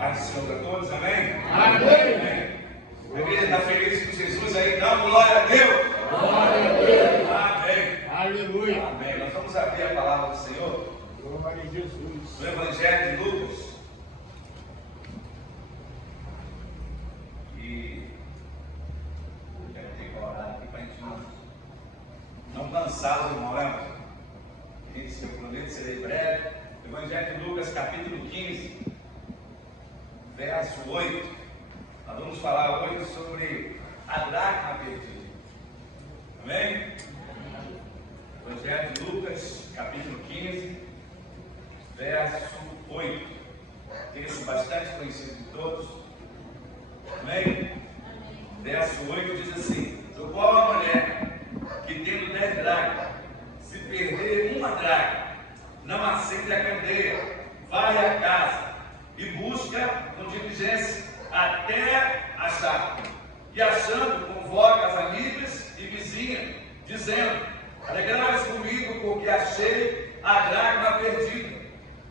Paz do Senhor para todos, amém? Amém. A igreja está feliz com Jesus aí, então glória a Deus. Glória a Deus. Amém. Aleluia. Amém. Nós vamos abrir a palavra do Senhor Glória a Jesus. no Evangelho de Lucas. E eu quero ter que orar aqui para a gente não cansar os irmãos, né? Eu prometo ser breve. Evangelho de Lucas, capítulo 15, verso 8. Nós vamos falar hoje sobre a dracma perdida. Amém? Evangelho de Lucas, capítulo 15, verso 8. Texto bastante conhecido de todos. Amém? Verso 8 diz assim: do qual a mulher que tendo 10 dracmas, se perder uma dracma, não acende a candeia, vai à casa e busca com diligência até achar. E achando, convoca as amigas e vizinhas, dizendo: alegrai-vos comigo, porque achei a dracma perdida.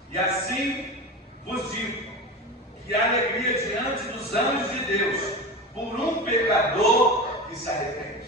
E assim vos digo, que há alegria diante dos anjos de Deus por um pecador que se arrepende.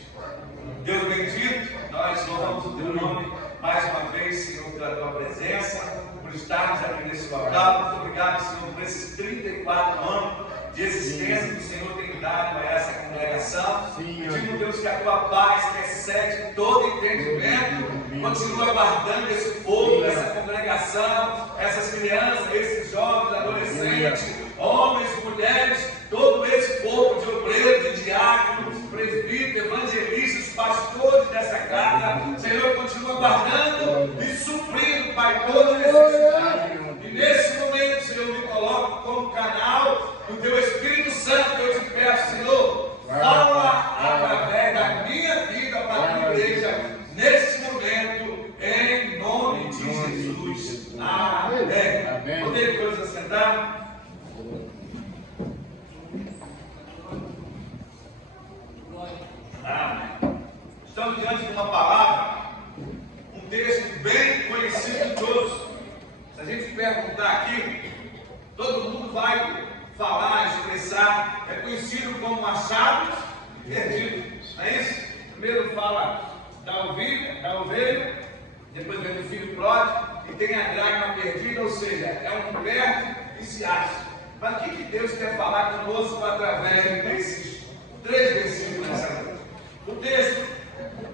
Deus bendito, nós louvamos o teu nome mais uma vez, Senhor, pela tua presença, por estarmos aqui nesse local. Muito obrigado, Senhor, por esses 34 anos de existência que o Senhor tem dado a essa congregação. Pedimos, Deus, que a tua paz, que excede todo entendimento, continue guardando esse povo, essa congregação, essas crianças, esses jovens, adolescentes, homens, mulheres, todo esse povo de obreiros, de diáconos, presbíteros, evangelistas, pastores dessa casa. Senhor, continua guardando e suprindo, Pai, toda necessidade. E nesse momento, Senhor, me coloco como canal do teu Espírito Santo, que eu te peço, Senhor, fala através da minha vida para a tua igreja, nesse momento, em nome de Jesus. Amém. Poder todos assentar. Amém. Estamos diante de uma palavra, um texto bem conhecido de todos. Se a gente perguntar aqui, todo mundo vai falar, expressar, é conhecido como achados perdidos, não é isso? Primeiro fala da ovelha, depois vem do filho pródigo, e tem a dracma perdida, ou seja, é um perde e se acha. Mas o que Deus quer falar conosco através desses 3 versículos nessa noite? O texto,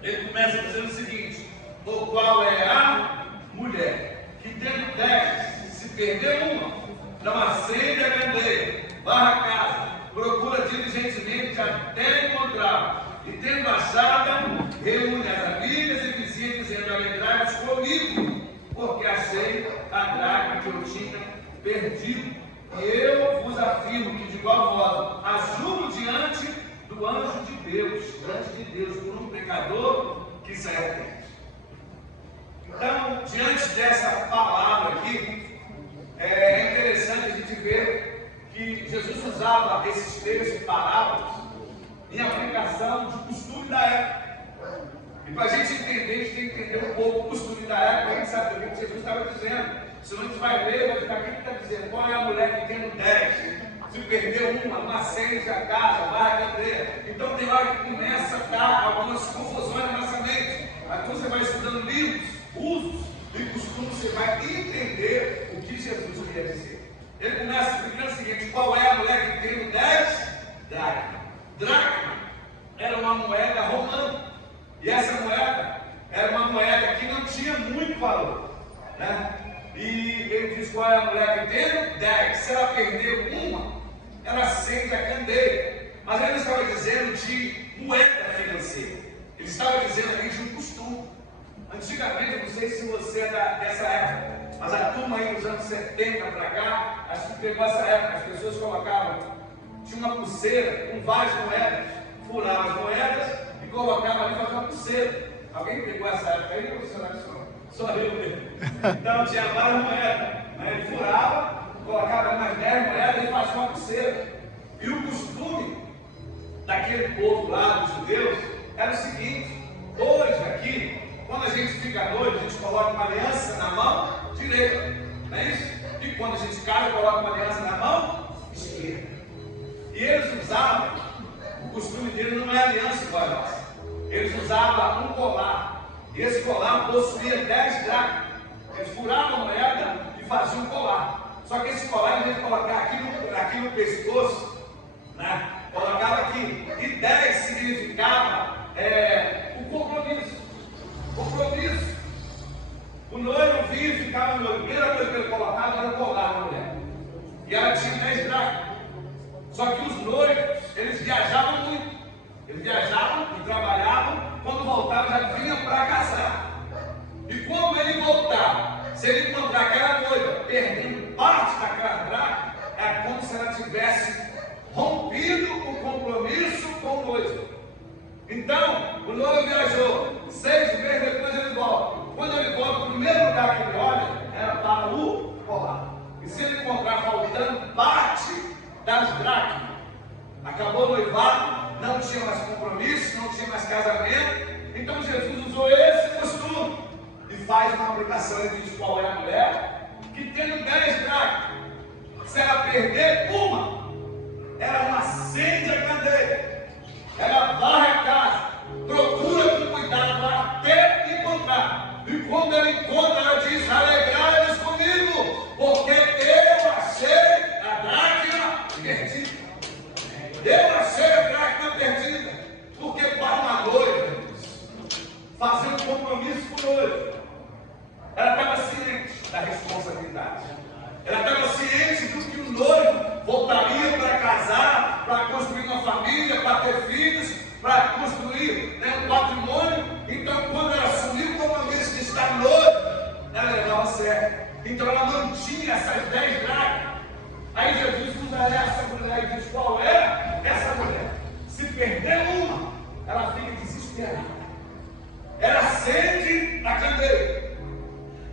ele começa dizendo o seguinte: o qual é a mulher que tendo 10, se perder uma, não acende a candeia, varra a casa, procura diligentemente até encontrá-la, e tendo achada, reúne as amigas e vizinhos, dizendo: alegrai-vos comigo, porque achei a dracma que eu tinha perdido. E eu vos afirmo que de igual modo ajudo diante do anjo de Deus, por um pecador que se arrepende. Então, diante dessa palavra aqui, é interessante a gente ver que Jesus usava esses textos, parábolas, em aplicação de costume da época. E para a gente entender, a gente tem que entender um pouco o costume da época, a gente sabe o que Jesus estava dizendo. Senão a gente vai ver, vai ficar aqui que está dizendo: qual é a mulher que tendo 10? Se perdeu uma acende a casa, vai a candeia. Então tem hora que começa a dar algumas confusões na nossa mente. Aí quando você vai estudando livros, usos e costumes, você vai entender o que Jesus queria dizer. Ele começa explicando o seguinte: qual é a mulher que tem 10 dracmas? Dracma era uma moeda romana. E essa moeda era uma moeda que não tinha muito valor, né? E ele diz: qual é a mulher que tem 10? Se ela perder uma, ela acende a candeia. Mas ele não estava dizendo de moeda financeira, ele estava dizendo ali de um costume. Antigamente, eu não sei se você é dessa época, mas a turma aí dos anos 70 para cá, acho que pegou essa época. As pessoas colocavam, tinha uma pulseira com várias moedas, furavam as moedas e colocavam ali para fazer uma pulseira. Alguém pegou essa época aí? Ou será que só eu mesmo? Então tinha várias moedas, né? Ele furava, colocava umas 10 moedas e fazia uma pulseira. E o costume daquele povo lá, dos judeus, era o seguinte: hoje aqui, quando a gente fica noivo, a gente coloca uma aliança na mão direita, não é isso? E quando a gente casa, coloca uma aliança na mão costume dele não é aliança igual a nós. Eles usavam um colar, e esse colar possuía 10 dracmas. Eles furavam a moeda e faziam um colar. Só que esse colar, em vez de colocar aqui no pescoço, né, colocava aqui. E 10 significava o compromisso. Compromisso. O noivo vinha e ficava no noivo. A primeira coisa que ele colocava era o colar na mulher. E ela tinha 10 dracmas. Só que os noivos, eles viajavam muito. Eles viajavam e trabalhavam. Quando voltavam, já vinham para casar. E quando ele voltava, se ele encontrar aquela noiva perdendo parte daquela dracma, é como se ela tivesse rompido o compromisso com o noivo. Então, o noivo viajou 6 meses, depois ele volta. Quando ele volta, o primeiro lugar que ele olha era para o colar. E se ele encontrar faltando parte das dracmas, acabou o noivado, não tinha mais compromisso, não tinha mais casamento. Então Jesus usou esse costume e faz uma aplicação e diz qual é a mulher que tendo 10 dracmas, se ela perder uma, ela não acende a candeia, ela varre a casa, procura com cuidado até encontrar. E quando ela encontra, ela diz: alegrai-vos comigo, porque eu achei a dracma perdida. Eu achei a dracma perdida. Porque para uma noiva, fazer um compromisso com o noivo, ela estava ciente da responsabilidade. Ela estava ciente do que o noivo voltaria para casar, para construir uma família, para ter filhos, para construir um patrimônio. Então, quando ela assumiu o compromisso de estar noiva, ela levava a sério. Então, ela mantinha essas 10 dracmas. Aí Jesus usa essa mulher e diz: qual é essa mulher? Se perder uma, ela fica desesperada. Ela acende a candeia.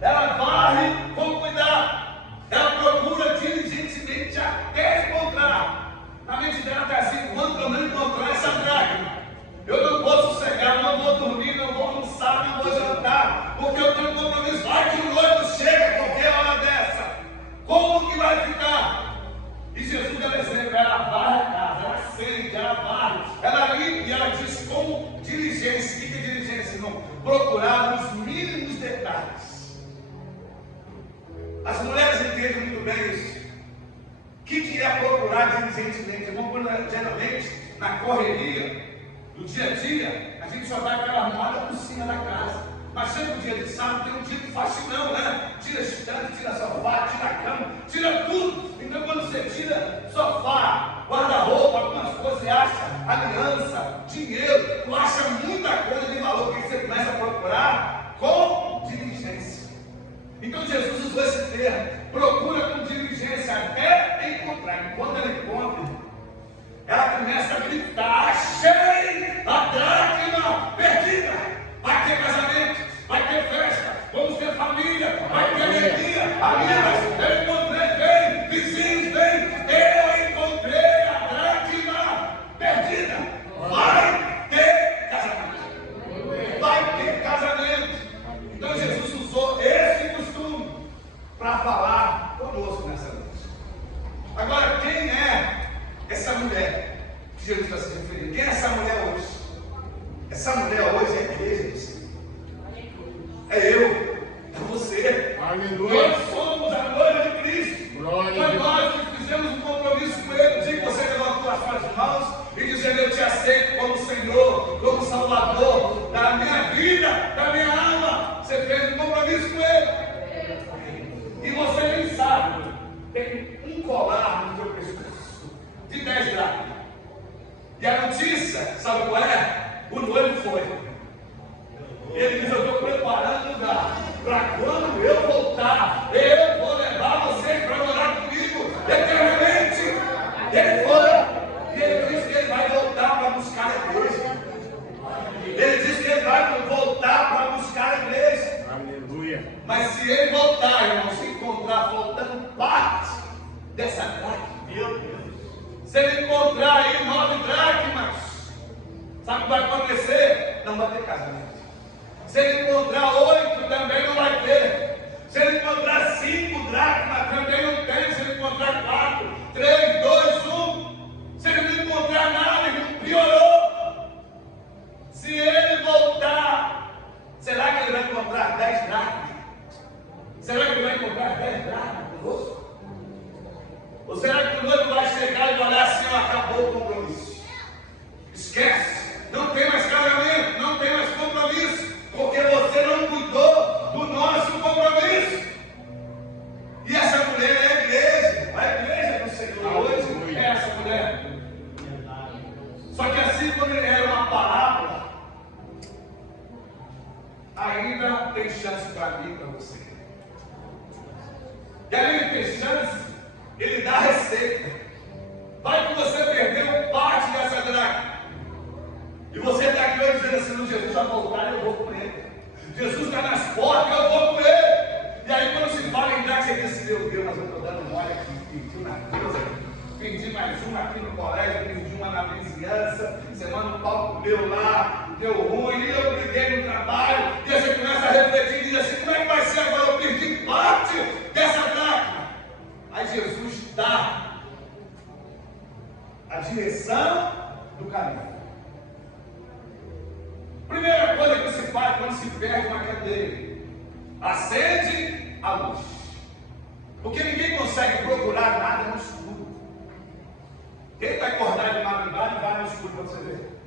Ela varre com cuidado. Ela procura diligentemente até encontrar. A mente dela está assim: quando eu não encontrar essa dracma, eu não vou sossegar, não vou dormir, não vou almoçar, não vou jantar, porque eu tenho um compromisso. Vai que o noivo chega a qualquer hora dessa. Como que vai ficar? E Jesus, ela exemplo, ela varre a casa, ela acende, ela varre, ela limpa, e ela diz com diligência. O que é diligência, irmão? Procurar os mínimos detalhes. As mulheres entendem muito bem isso. O que é procurar diligentemente? Irmão, geralmente, na correria do dia a dia, a gente só dá aquela arrumada por cima da casa. Mas chega o dia de sábado, tem um dia que faxinão, né? Tira estante, tira sofá, tira cama, tira tudo. Então, quando você tira sofá, guarda-roupa, algumas coisas, você acha aliança, dinheiro, tu acha muita coisa de valor que você começa a procurar com diligência. Então, Jesus usou esse termo: procura com diligência até encontrar. E quando ela encontra, ela começa a gritar: achei a dracma perdida. Vai ter casamento, vai ter festa, vamos ter família, vai ter alegria. Amigos, eu encontrei, vem, vizinhos, vem, eu encontrei a dracma perdida. Vai ter casamento. Vai ter casamento. Então Jesus usou esse costume para falar conosco nessa noite. Agora, quem é essa mulher que Jesus está se referindo? Quem é essa mulher hoje? Essa mulher hoje é a igreja do Senhor. É eu, é você. Aleluia. Nós somos a noiva de Cristo. Foi nós que fizemos um compromisso com Ele. O dia que você levantou as suas mãos e dizendo: eu te aceito como Senhor, como Salvador da minha vida, da minha alma. Você fez um compromisso com Ele. E você nem sabe, tem um colar no teu pescoço de 10 dracmas. E a notícia, sabe qual é? O noivo foi. Ele diz: eu estou preparando o lugar para quando eu voltar, eu vou levar vocês para morar comigo eternamente. Ele foi. E ele diz que ele vai voltar para buscar a igreja. Ele diz que ele vai voltar para buscar a igreja. Aleluia. Mas se ele voltar, irmão, se encontrar faltando parte dessa dracma, meu Deus, se ele encontrar aí 9 dracmas, sabe o que vai acontecer? Não vai ter casamento. Se ele encontrar 8, também não vai ter. Se ele encontrar 5 dracmas, também não tem. Se ele encontrar 4, 3, 2, 1. Se ele não encontrar nada, ele piorou. Ou será que o noivo vai chegar e vai olhar assim, ó, acabou o compromisso? Esquece, não tem mais casamento, não tem mais compromisso, porque você não cuidou do nosso compromisso. E essa mulher é a igreja do Senhor hoje é essa mulher. Só que assim como ele era uma parábola, ainda tem chance para mim e para você. E além de ter chance, ele dá a receita. Vai que você perdeu parte dessa dracma. E você está aqui hoje dizendo assim, Jesus vai voltar, eu vou com ele. Jesus está nas portas, eu vou com ele. E aí quando se fala em dracma, você diz assim, meu Deus, mas eu estou dando mole aqui, pedi uma coisa, pedi mais uma aqui no colégio, pedi uma na vizinhança, você manda um palco meu lá, deu ruim, e eu briguei no trabalho, e aí você começa a refletir e diz assim, como é que vai ser agora? Eu perdi parte dessa dracma. Aí Jesus dá a direção do caminho. Primeira coisa que se faz quando se perde uma candeia: acende a luz. Porque ninguém consegue procurar nada no escuro. Quem está acordado de madrugada vai no escuro para você ver.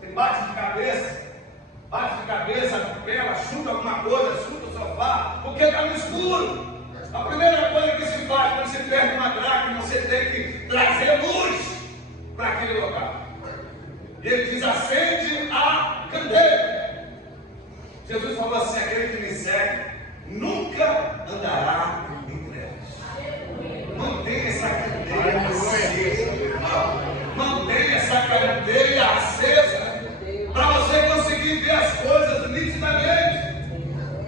Você bate de cabeça no pé, chuta alguma coisa, chuta o sofá, porque está no escuro. A primeira coisa que se faz quando se perde uma dracma, você tem que trazer luz para aquele local. E ele diz, acende a candeia. Jesus falou assim, aquele que me segue nunca andará em trevas. Mantenha essa candeia acesa, meu irmão. Mantenha essa candeia acesa para você conseguir ver as coisas nitidamente.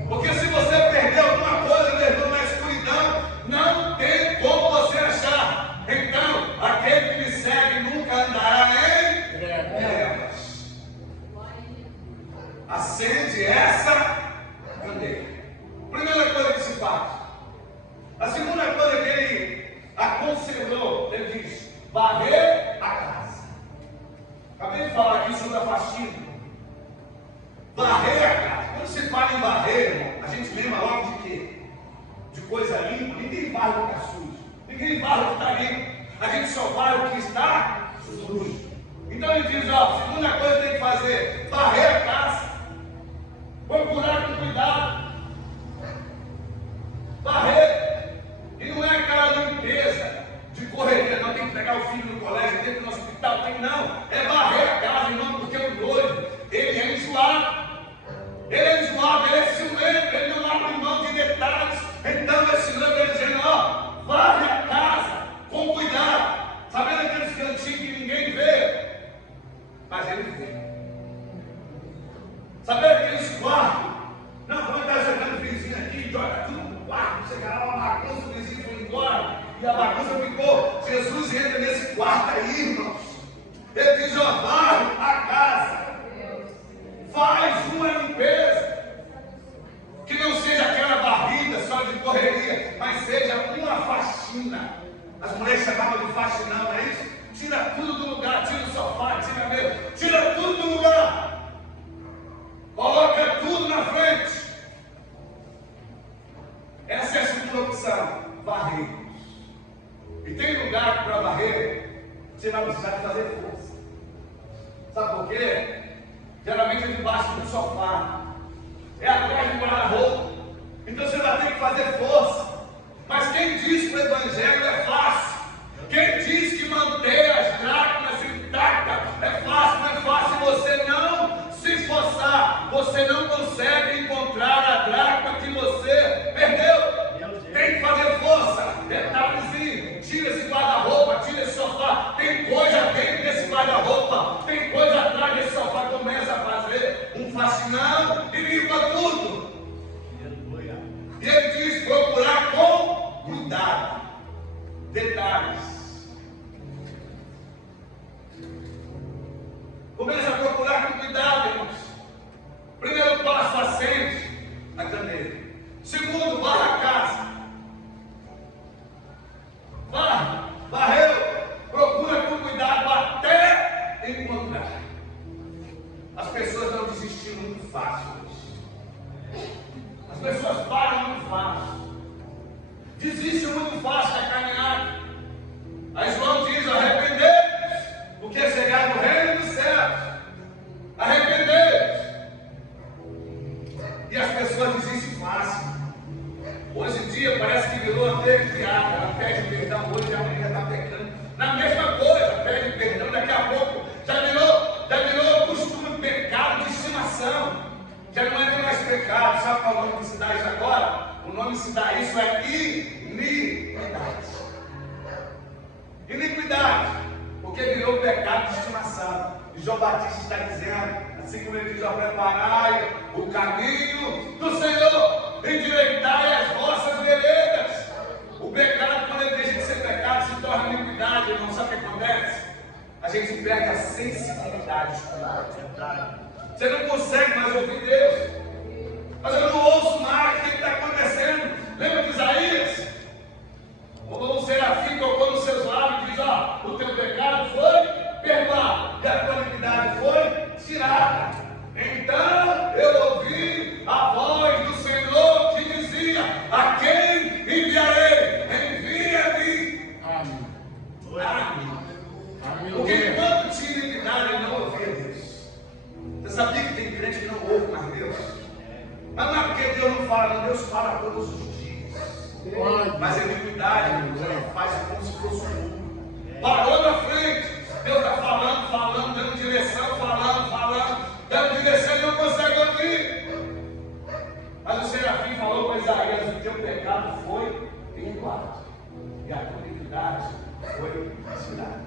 Porque se você perdeu alguma coisa, meu irmão, na escuridão, não tem como você achar. Então, aquele que me segue nunca andará em trevas. Acende essa candeia. Primeira coisa que se faz. A segunda coisa que ele aconselhou, ele diz, varrer a casa. Acabei de falar aqui sobre a faxina. Varrer a casa. Quando se fala em varrer, irmão, a gente lembra logo de quê? De coisa limpa. Ninguém varre o que está sujo. Ninguém varre o que está limpo. A gente só varre o que está sujo. Então ele diz, ó, a segunda coisa que tem que fazer, varrer a casa. Procurar com cuidado. Varrer. E não é aquela limpeza de correria, não tem que pegar o filho no colégio, tem que ir no hospital, tem não. É varrer a casa, irmão, porque o noivo, ele é enjoado. Ele é enjoado, ele é ciumento, ele não abre mão de detalhes. Então esse noivo ele dizendo, ó, varre a casa com cuidado. Sabendo aqueles cantinhos que ninguém vê, mas ele vê. Sabendo aqueles quartos, não, vamos estar jogando vizinho aqui, joga tudo no quarto, chega lá uma bagunça, o vizinho foi embora, e a bagunça ficou. Jesus entra nesse quarto aí, irmãos. Ele diz, ó, varre a casa. Faz uma limpeza. Que não seja aquela varrida só de correria, mas seja uma faxina. As mulheres chamavam de faxinão, não é isso? Tira tudo do lugar, tira o sofá, tira a mesa, tira tudo do lugar. Coloca tudo na frente. Essa é a segunda opção, varrer. E tem lugar para varrer, você vai precisar de fazer força. Sabe por quê? Geralmente é debaixo do sofá, é atrás do guarda-roupa. Então você vai ter que fazer força. Mas quem diz que o evangelho é fácil? Quem diz que manter as dracmas intactas é fácil? Não é fácil você não se esforçar. Você não consegue encontrar a dracma que você perdeu. Tem que fazer força. Detalhezinho. Tira esse guarda-roupa, tira esse sofá. Tem coisa dentro desse guarda-roupa. Tem coisa atrás desse sofá. Começa a fazer um faxinão e limpa tudo. E ele diz, procurar com cuidado. Detalhe. Como se dá isso? É iniquidade. Iniquidade, porque virou pecado de estimação. E João Batista está dizendo, assim como ele diz, ó, preparai o caminho do Senhor, endireitai as vossas veredas. O pecado, quando ele deixa de ser pecado, se torna iniquidade. Irmão, sabe o que acontece? A gente perde a sensibilidade espiritual. Você não consegue mais ouvir Deus. Mas eu não ouço mais o que está acontecendo. Lembra de Isaías? O serafim tocou nos seus lábios e diz: ó, o teu pecado foi perdoado e a tua iniquidade foi tirada. Então eu ouvi a voz do Senhor que dizia: a quem enviarei? Envia-me. Amém. Amém. Porque enquanto tinha iniquidade, ele não ouvia Deus. Você sabia que tem crente que não ouve mais Deus? Mas não é porque Deus não fala, não. Deus fala todos os dias. Mas a iniquidade, ela faz como se fosse um muro. Parou na frente. Deus está falando, dando direção, dando direção e não consegue ouvir. Mas o serafim falou para Isaías: o teu pecado foi perdoado e a tua iniquidade foi tirada.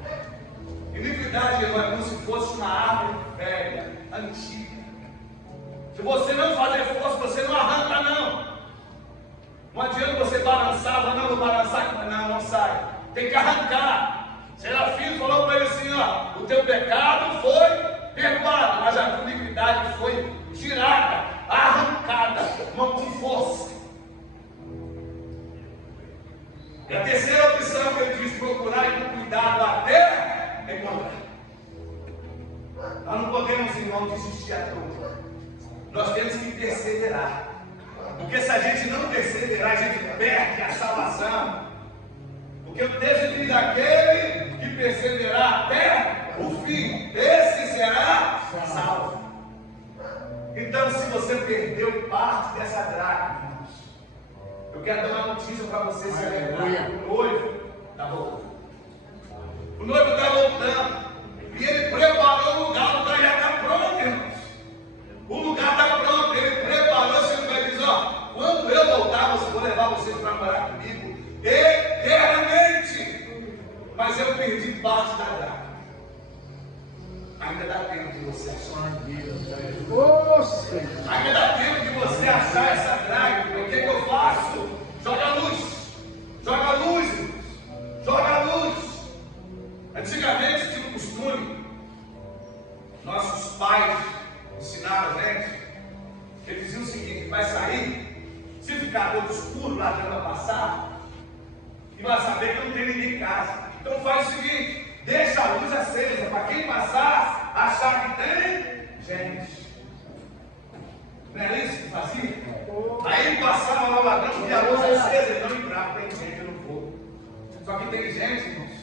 Iniquidade, irmão, é como se fosse uma árvore velha, antiga. Se você não fazer força, você não arranca, não. Não adianta você balançar, não vou balançar, não sai. Tem que arrancar. Serafim falou para ele assim: ó, o teu pecado foi perdoado, mas a tua iniquidade foi tirada, arrancada, não com força. E a terceira opção que ele diz: procurar e com cuidado até encontrar. Nós não podemos, irmão, desistir a toa. Nós temos que perseverar. Porque se a gente não perseverar, a gente perde a salvação. Porque o texto diz: aquele que perseverar até o fim, esse será salvo. Então, se você perdeu parte dessa dracma, irmãos, eu quero dar uma notícia para você se lembrar. O noivo está voltando. O noivo está voltando. E ele preparou o lugar, o lugar já está pronto, irmãos. O lugar está pronto, ele preparou, você vai dizer: ó, quando eu voltar, eu vou levar vocês para morar comigo eternamente. Mas eu perdi parte da dracma. Ainda dá tempo de você achar. Ainda dá tempo de você achar essa dracma. O que eu faço? Joga a luz. Joga a luz, irmãos. Joga a luz. Antigamente tinha um costume, nossos pais ensinaram a gente, eles diziam o seguinte: vai sair, se ficar todo escuro lá dentro vai passar, e vai saber que não tem ninguém em casa. Então faz o seguinte: deixa a luz acesa, para quem passar, achar que tem gente. Não era isso que fazia? Aí ele passava lá o ladrão, via a luz acesa, ele não entrava, tem gente, eu não vou. Só que tem gente, irmãos,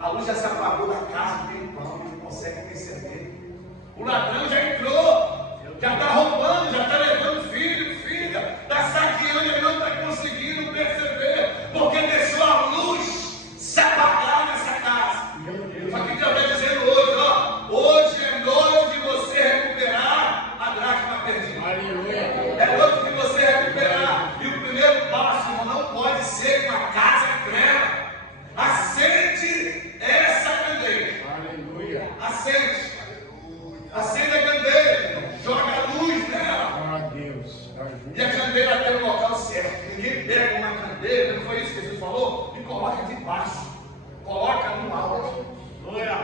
a luz já se apagou da casa, tem pão, ele não consegue perceber. O ladrão já entrou, já está roubando, já está levando filho, filha, está saqueando, ele não está conseguindo perceber, porque deixou a luz se apagar nessa casa. Só que Deus está dizendo hoje: ó, hoje é noite de você recuperar a dracma perdida. É noite de você recuperar. E o primeiro passo, irmão, não pode ser uma casa treva. Acende essa candeia. Aleluia. Acende. Acende a candeia. Joga a luz nela. Deus. E a candeia tem o local certo. Ninguém pega uma candeia, não foi isso que Jesus falou? E coloca debaixo. Coloca no alto.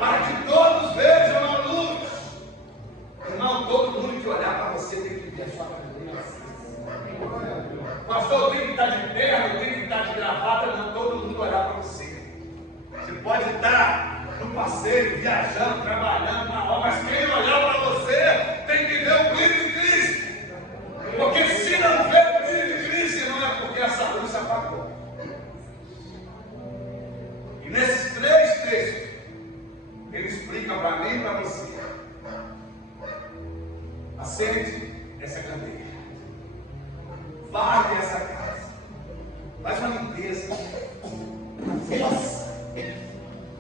Para que todos vejam a luz. Irmão, todo mundo que olhar para você tem que ver a sua candeia. Pastor, tem que estar de terno, tem que estar de gravata, não, todo mundo olhar para você. Você pode estar no passeio, viajando, trabalhando na obra, mas quem olhar para você tem que ver o brilho de Cristo. Porque se não vê o brilho de Cristo, não é porque essa luz se apagou. E nesses 3 textos, ele explica para mim e para você: acende essa candeia, varre essa casa, faz uma limpeza,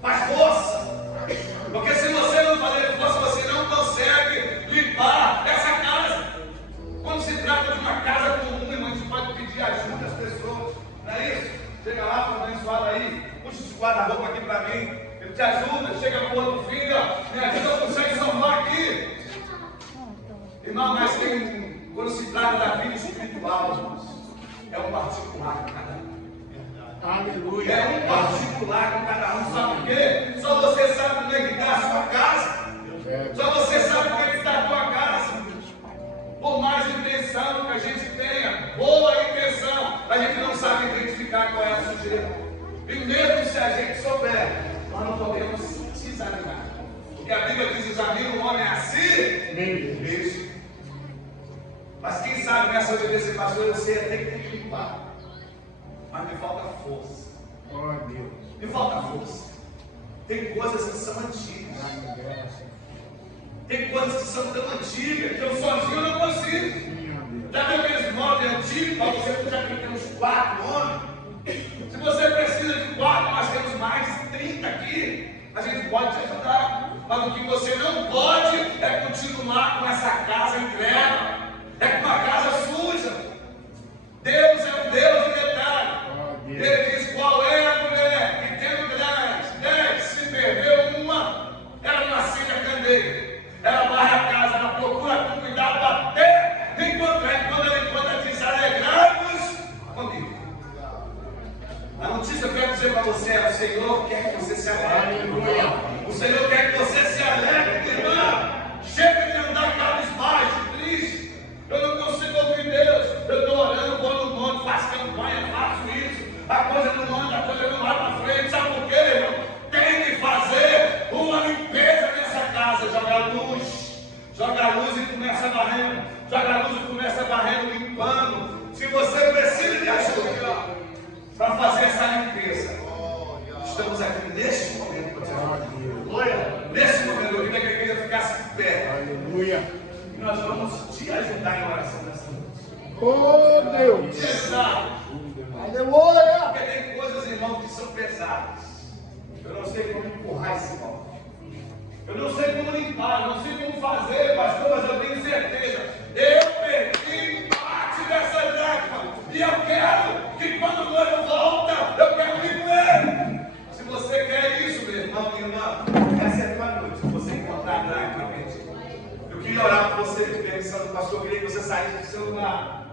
faz força, porque se você não fazer força, você não consegue limpar essa casa. Quando se trata de uma casa comum, irmão, a gente pode pedir ajuda mim, ele te ajuda, chega para o outro filho, me ajuda, consegue salvar aqui. Irmão, mas quando se trata da vida espiritual, é um particular com cada um. Aleluia. É um particular com cada um, sabe por quê? Só você sabe como é que está a sua casa. Só você sabe como é que está a tua casa. Por mais intenção que a gente tenha, boa intenção, a gente não sabe identificar qual é a sujeira. E mesmo se a gente souber, nós não podemos se desanimar. Porque a Bíblia diz: examina o homem assim mesmo. Mas quem sabe nessa obedecer, pastor, eu sei até que tem que limpar. Mas me falta força. Oh, Deus. Me falta força. Tem coisas que são antigas. Tem coisas que são tão antigas que eu sozinho não consigo. Já viu aqueles móveis antigos? Para você já tem uns 4 homens. Se você precisa de 4, nós temos mais de 30 aqui. A gente pode te ajudar. Mas o que você não pode é continuar com essa casa entregue. É com uma casa suja. Deus é um Deus de detalhe. Ele diz: qual é a mulher que tendo 10 se perdeu uma, ela não acende a candeia, ela varre a casa, ela procura com cuidado até encontrar. Quando ela encontra, diz: alegramos comigo. A notícia que eu quero dizer para você é: o Senhor quer que você se alegre. O Senhor quer que você se alegre, irmã. Chega de andar cabisbaixo, triste. Eu não consigo ouvir Deus. Eu estou orando, vou no monte, faço campanha, faço isso. A coisa não anda, a coisa não vai para frente. Sabe por quê, irmão? Tem que fazer uma limpeza nessa casa. Joga luz e começa varrendo. Joga luz e começa varrendo, limpando. Se você precisa de ajuda para fazer essa limpeza, estamos aqui neste momento para te ajudar. Nesse momento, eu queria que a igreja ficasse de pé. Aleluia. E nós vamos te ajudar em oração nessa noite. Oh, Deus. Te ajudar. Aleluia. Porque tem coisas, irmão, que são pesadas. Eu não sei como empurrar esse mal. Eu não sei como limpar, eu não sei como fazer, pastor, mas eu tenho certeza. Eu perdi parte dessa dracma. E eu quero que quando o noivo volta, eu quero ir com ele. Se você quer isso, meu irmão, minha irmã, essa é a tua noite. Se você encontrar a dracma, eu queria orar por você, de permissão do pastor, eu queria que você saísse do seu lugar.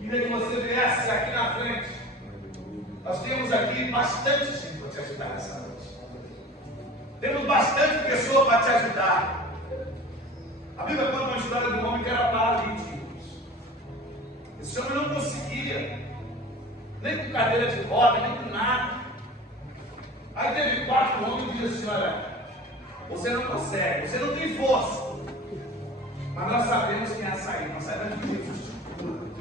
Queria que você viesse aqui na frente. Nós temos aqui bastante gente para te ajudar nessa noite. Temos bastante pessoa para te ajudar. A Bíblia conta uma história de um homem que era paralítico. Esse homem não conseguia, nem com cadeira de roda, nem com nada. Aí teve 4 homens e disse assim: olha, você não consegue, você não tem força. Mas nós sabemos quem é a saída, nós sabemos que Jesus.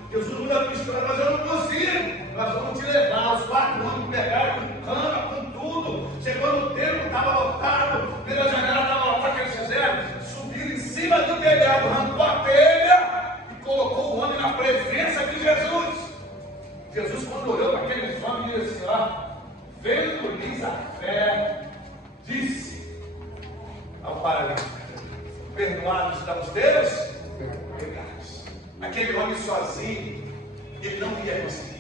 Jesus muda a tua história, mas eu não consigo. Nós vamos te levar. Os 4 homens pegaram com cama, com tudo. Chegou no templo, estava lotado. Pela janela estava lotado. O que eles fizeram? Subiram em cima do telhado, arrancou a telha e colocou o homem na presença de Jesus. Jesus, quando olhou para aqueles homens, disse assim: ó, vendo-lhes a fé, disse ao paralítico: perdoados estão os teus pecados. Aquele homem sozinho, ele não ia conseguir.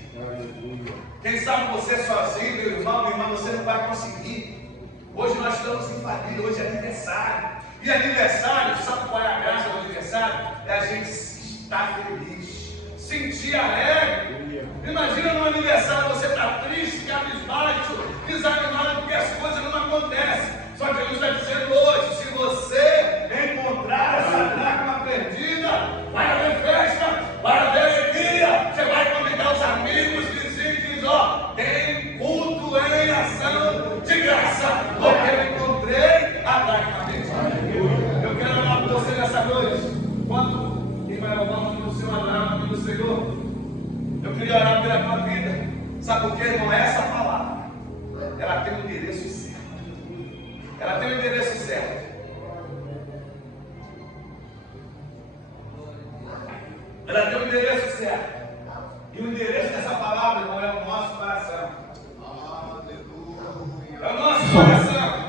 Quem sabe você sozinho, meu irmão, minha irmã, você não vai conseguir. Hoje nós estamos em família, hoje é aniversário. E aniversário, sabe qual é a graça do aniversário? É a gente estar feliz, sentir alegre. Imagina no aniversário você está triste, cabisbaixo, desanimado porque as coisas não acontecem. Só que Jesus está dizendo hoje: se você encontrar essa dracma perdida, vai haver festa, vai haver alegria. Você vai convidar os amigos, vizinhos, e diz: ó, tem culto em ação de graça, porque eu encontrei a dracma perdida. Eu quero orar por você nessa noite. Quando quem vai louvar o nome do Senhor, adorar o nome do Senhor, eu queria orar pela tua vida. Sabe por quê? Não é essa palavra. Ela tem um endereço certo. Ela tem um endereço certo. Ela tem um endereço certo. E o endereço dessa palavra, irmão, é o nosso coração. É o nosso coração.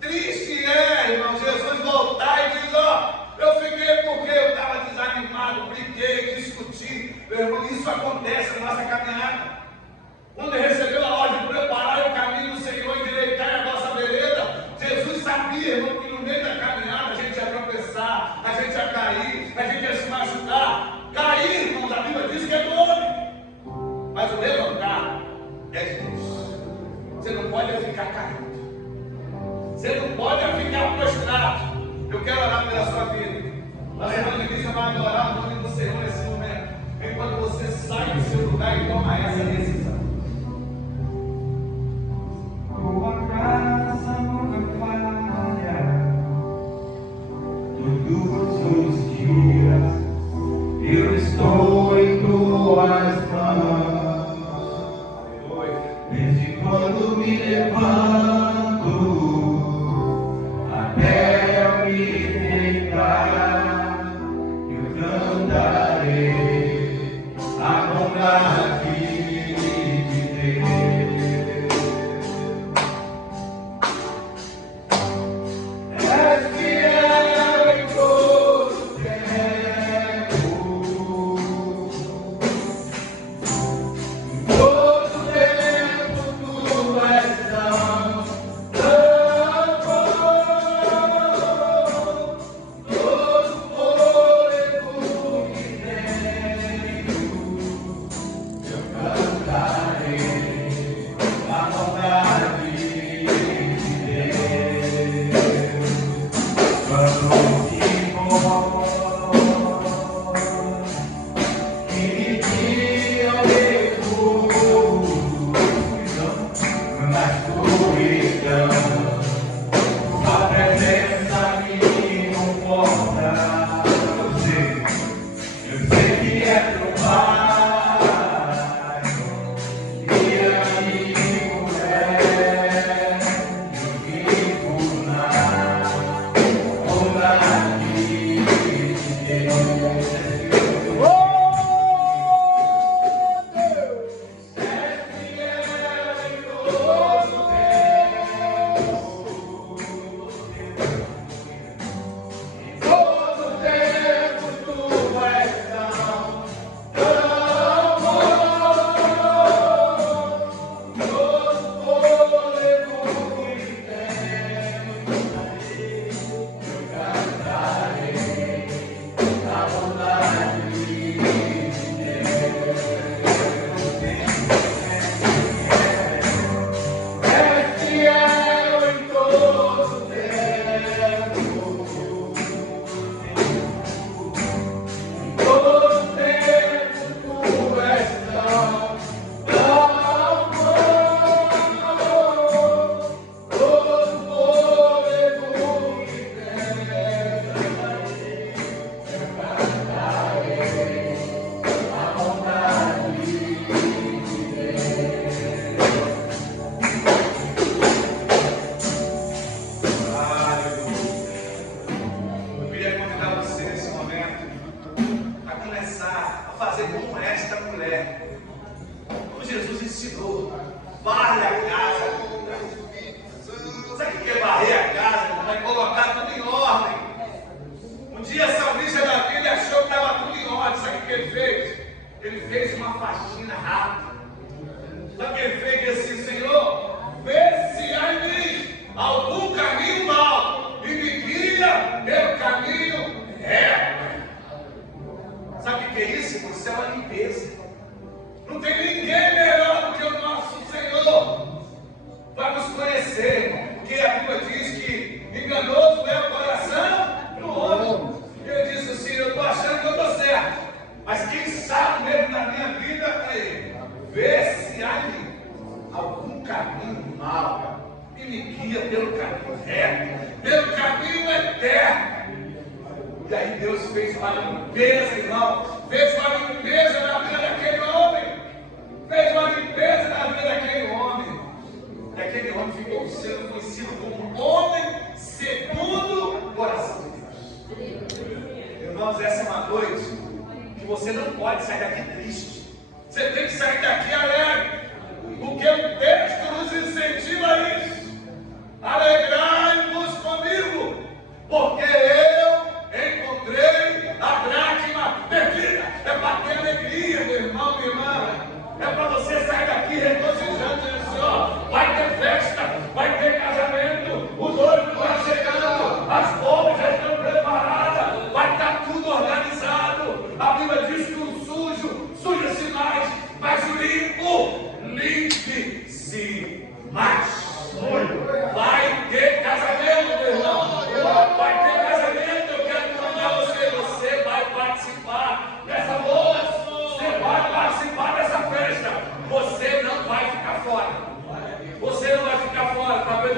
Triste é, irmão, Jesus voltar e diz: ó, eu fiquei porque eu estava desanimado, briguei, discuti. Meu irmão, isso acontece na nossa caminhada. Quando ele recebeu a ordem de preparar o caminho do Senhor, Você não pode ficar prostrado. Eu quero orar pela sua vida. A evangelista vai adorar o nome do Senhor nesse momento. Enquanto você sai do seu lugar e toma essa decisão. Tua graça nunca falha. Todos os dias eu estou em tuas mãos. Desde quando me levanto até eu me deitar, eu cantarei a bondade de Deus. És fiel em todo tempo. Todo tempo tu és tão bom. Todo fôlego que tenho, eu cantarei a bondade de Deus. Quando te for que dia eu refúgio na escuridão, sua presença me conforta. Eu sei que é teu Pai e amigo é. Eu vivo na bondade de Deus. És fiel em todo tempo. Em todo tempo tu és tão bom. Todo fôlego que tenho, eu cantarei a bondade de Deus. És fiel em todo tempo. Em todo tempo tu és tão bom. Todo fôlego que tenho, eu cantarei a bondade de Eu queria convidar você nesse momento a começar a fazer como esta mulher. Como Jesus ensinou, varre a casa. Sabe o que é varrer a casa? Vai colocar tudo em ordem. Um dia a salmista da vida achou que estava tudo em ordem. Sabe o que ele fez? Ele fez uma faxina rápida. Sabe o que ele fez? Ele disse assim: Senhor, vê se há em mim algum caminho mau e me guia pelo caminho reto. Sabe o que é isso? Isso é uma limpeza. Não tem ninguém melhor do que o nosso Senhor para nos conhecer, irmão. Porque a Bíblia diz que enganoso é o coração do homem. Ele disse assim: eu estou achando que eu estou certo, mas quem sabe mesmo na minha vida é Ele. Vê se há em mim algum caminho mau e me guia pelo caminho reto, pelo caminho eterno. E aí Deus fez uma limpeza, irmão. Fez uma limpeza na vida daquele homem. Fez uma limpeza na vida daquele homem. E aquele homem ficou sendo conhecido como homem segundo o coração de Deus. Irmãos, essa é uma noite que você não pode sair daqui triste. Você tem que sair daqui alegre. Porque o texto nos incentiva a isso. Alegrai-vos comigo, porque eu encontrei a dracma perdida. É para ter alegria, meu irmão, minha irmã. É para você sair daqui regozijando, dizendo assim: ó, vai ter festa, vai ter casamento, o noivo está chegando, as bombas já estão preparadas, vai estar tudo organizado. A Bíblia diz que o sujo suja-se mais, mas o limpo limpe-se mais.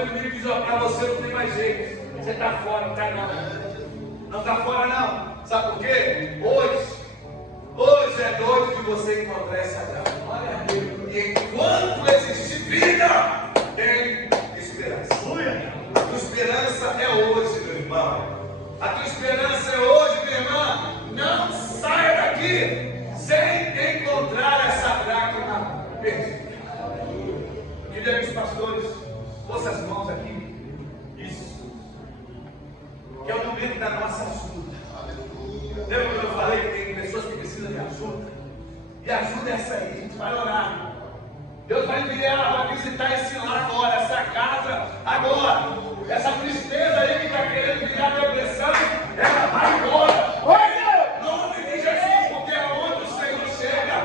o inimigo diz, ó, para você não tem mais jeito. Você está fora, não está não. Não está fora não. Sabe por quê? Hoje é noite de você encontrar essa graça. E enquanto existir vida, tem esperança. A tua esperança é hoje, meu irmão. A tua esperança é hoje, minha irmã. Não saia daqui sem encontrar essa dracma perdida. Eu queria que os pastores fossem as mãos aqui. Isso. Que é o momento da nossa ajuda. Lembra quando eu falei que tem pessoas que precisam de ajuda? E ajuda é essa aí, a gente vai orar. Deus vai enviar, vai visitar esse lar agora, essa casa agora. Essa tristeza aí que está querendo virar depressão, ela vai embora. Em nome de Jesus, porque aonde o Senhor chega, a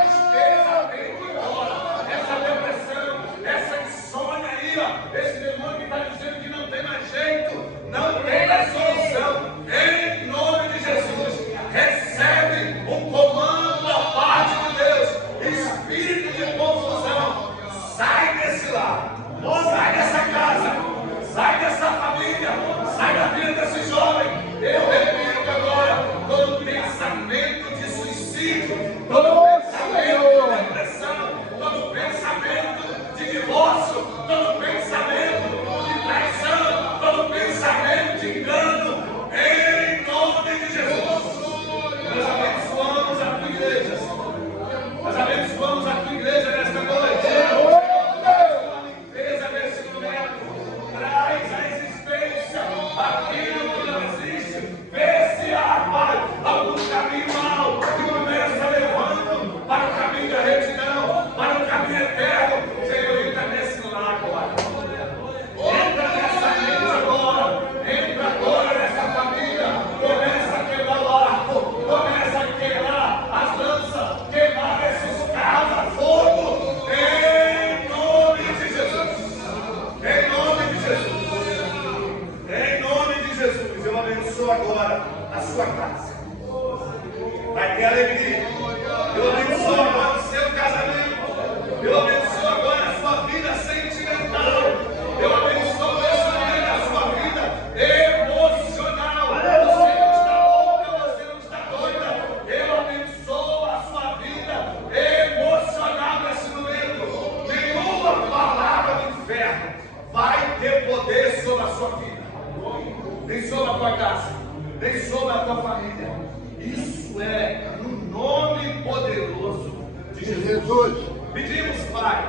tristeza vem embora. Essa depressão, essa insônia aí, ó, esse demônio que está dizendo que não tem mais jeito, não tem mais solução. Em nome de Jesus, recebe um comando da parte de Deus. Espírito de confusão, sai desse lar, sai dessa casa, sai dessa família, sai da vida desse jovem. Eu repito agora, todo pensamento de suicídio, todo pensamento de depressão, todo pensamento de divórcio, todo pensamento de traição, todo pensamento de engano, em nome de Jesus. Nós abençoamos a tua igreja, Senhor. Nós abençoamos a tua igreja nesta noite. Limpeza desse momento. Traz à existência aquilo que não existe. Vê se há, Pai, algum caminho mal que começa levando para o caminho da retidão, para o caminho eterno. Senhor, entra nesse lar agora. Entra nessa mente agora. Entra agora nessa família. Começa a quebrar o arco. Começa a quebrar as lanças. Queimar esses carros a fogo. Em nome de Jesus. Em nome de Jesus. Em nome de Jesus. Eu abençoo agora a sua casa. Vai ter alegria. Eu abençoo agora o seu casamento. Eu abençoo agora a sua vida sentimental. Eu abençoo esse momento da sua vida emocional. Você não está louca, você não está doida. Eu abençoo a sua vida emocional nesse momento. Nenhuma palavra do inferno vai ter poder sobre a sua vida, nem sobre a tua casa, nem sobre a tua família. Isso é no nome poderoso de Jesus. Pedimos, Pai,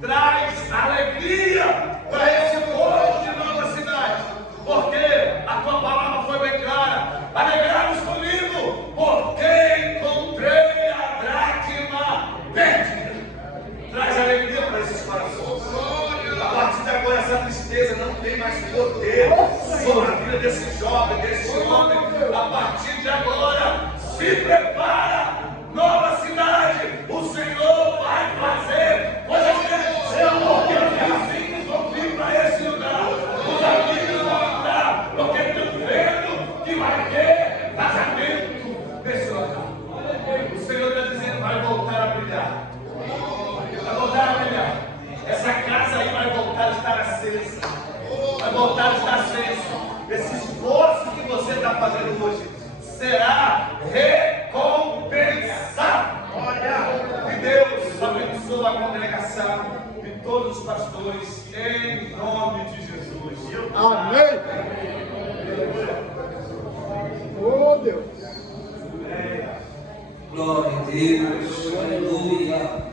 traz alegria para esse povo de Nova Cidade, porque a tua palavra foi bem clara. Alegramos comigo, porque encontrei a dracma perdida. Traz alegria para esses corações. A partir de agora, essa tristeza não tem mais poder sobre a vida desse jovem, desse homem. A partir de agora, se prepara, Nova Cidade. O Senhor vai fazer coisa grande, porque os vizinhos vão vir para esse lugar, os amigos vão entrar, porque estão vendo que vai ter casamento nesse local. O Senhor está dizendo, vai voltar a brilhar. Vai voltar a brilhar. Essa casa aí vai voltar a estar acesa. Vai voltar a estar aceso. Esse esforço que você está fazendo hoje será recompensado. Que Deus abençoe a congregação e todos os pastores em nome de Jesus. Amém. Oh, Deus. Glória a Deus.